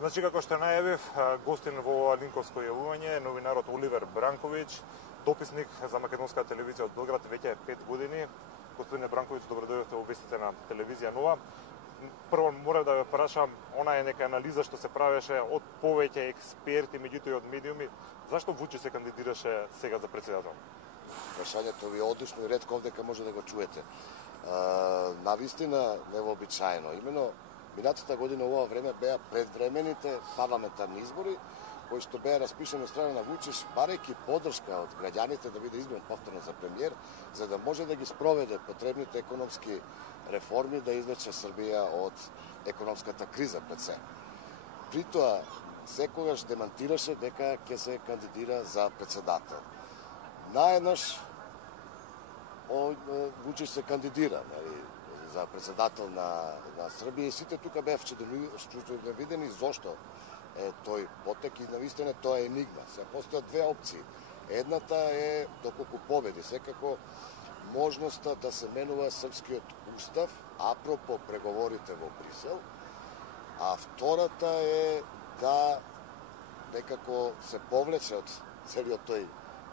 Значи, како што најавив, гостин во ова линковско јавување е новинарот Оливер Бранковиќ, дописник за македонска телевизија од Белград веќе 5 години. Господине Бранковиќ, добродојдовте во вестите на телевизија Нова. Прво мора да ве прашам, она е нека анализа што се правеше од повеќе експерти, меѓутоа и од медиуми. Зашто Вучич се кандидираше сега за председател? Прашањето ви е одлично и ретко овдека може да го чуете. Навистина невообичаено. Имено минатата година ова време беа предвремените парламентарни избори, кои што беа распишани од страна на Вучич, барајќи подршка од граѓаните да биде избран повторно за премиер, за да може да ги спроведе потребните економски реформи да извлече Србија од економската криза пред се. При тоа, секогаш демантираше дека ќе се кандидира за председател. Наеднаш Вучич се кандидира за председател на Србија и сите тука беа видени зошто е тој потек и навистина тоа е енигма. Се постојат две опции. Едната е доколку победи секако можноста да се менува српскиот устав апропо преговорите во Брисел, а втората е да некако се повлече од целиот тој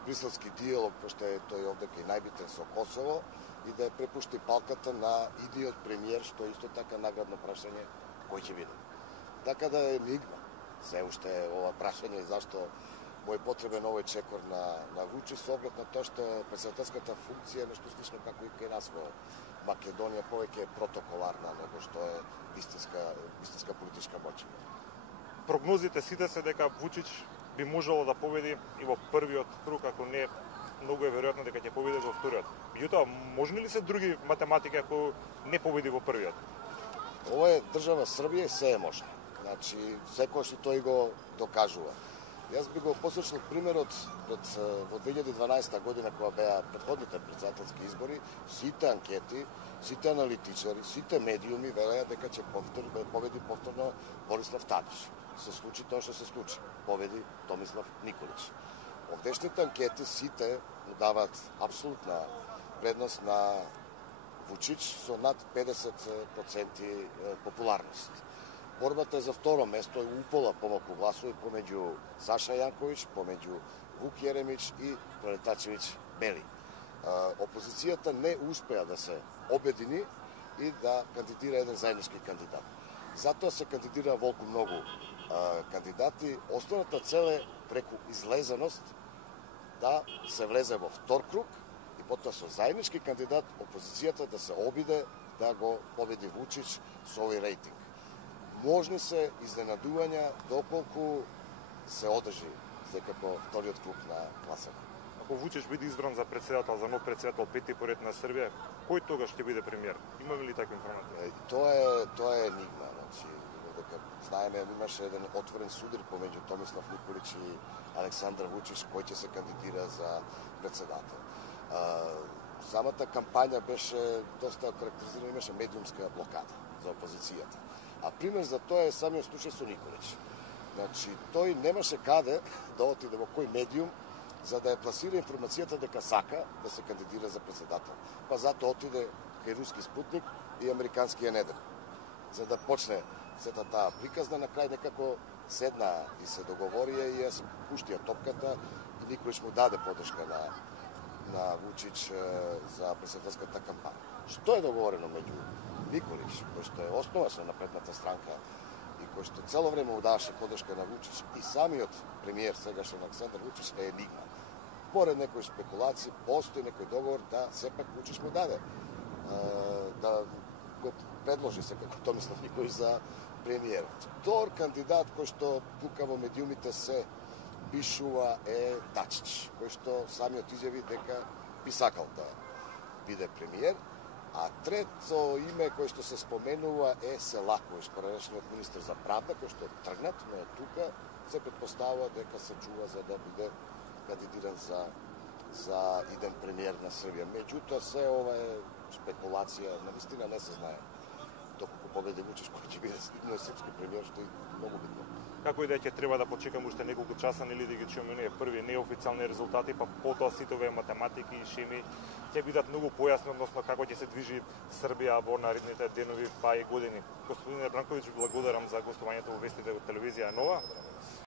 бриселски диалог, пошто е тој овдека и најбитен со Косово, и да препушти палката на идиот премиер, што е исто така наградно прашање кој ќе биде. Така да е енигма се уште ова прашање зашто му е потребен овој чекор на Вучич со оглед на тоа што председателската функција е нешто слично како и кај нас во Македонија, повеќе е протоколарна него што е вистинска политичка моќ. Прогнозите сите се дека Вучич би можело да победи и во првиот круг, ако не многу е веројатно дека ќе победи во вториот. Меѓутоа, можни ли се други математики ако не победи во првиот? Ова е држава Србија и се е можно. Значи, секојаш и тој го докажува. Јас би го посочил примерот во 2012 година кога беа претходните председателски избори, сите анкети, сите аналитичари, сите медиуми велеа дека ќе победи повторно Борислав Тадич. Се случи тоа што се случи. Победи Томислав Николич. Овдешните анкети сите даваат апсолутна предност на Вучич со над 50% популарност. Борбата е за второ место и упола помалку гласови помеѓу Саша Јанковиќ, помеѓу Вук Јеремич и Пролетачевиќ Бели. Опозицијата не успеа да се обедини и да кандидира еден заеднички кандидат. Затоа се кандидира волку многу кандидати. Основната цел е преку излезеност да се влезе во втор круг и потоа со заеднички кандидат опозицијата да се обиде да го победи Вучич со овој рейтинг. Можни се изненадувања доколку се одржи секако вториот круг на гласање. Ако Вучич биде избран за председател, за нов председател пети поред на Србија, кој тогаш ќе биде премиер? Имаме ли таква информација? Тоа е енигма, значи дека знаеме имаше еден отворен судир помеѓу Томислав Николич и Александар Вучич кој ќе се кандидира за председател. Самата кампања беше доста карактеризирана, имаше медиумска блокада за опозицијата. А пример за тоа е самиот случај со Николич. Значи, тој немаше каде да отиде во кој медиум за да ја пласира информацијата дека сака да се кандидира за председател. Па затоа отиде кај руски спутник и американскиот недер. За да почне сета таа приказна, на крај некако седна и се договорија и јас пуштија топката и Николич му даде подршка на Вучич за председателската кампања. Што е договорено меѓу Николич, кој што е основаш на напредната странка и кој што цело време му даваше подршка на Вучич и самиот премиер сегашен Александар Вучич е енигма. Поред некои спекулации, постои некој договор да сепак Вучич му даде да го предложи секако Томислав Николич за премиер. Втор кандидат кој што тука во медиумите се пишува е Дачич, кој што самиот изјави дека би сакал да биде премиер. А трето име кое што се споменува е Селаковиќ, поранешниот министер за правда, кој што е тргнат, но е тука, се претпоставува дека се чува за да биде кандидиран за иден премиер на Србија. Меѓутоа, се ова е спекулација, навистина не се знае доколку победи Вучич кој ќе биде српски премиер, што е многу битно. Како и да ќе треба да почекаме уште неколку часа нели да ги чуеме ние први неофицијални резултати, па потоа сите овие математики и шеми ќе бидат многу појасни односно како ќе се движи Србија во наредните денови па и години. Господине Бранковиќ, благодарам за гостувањето во вестите од телевизија Нова.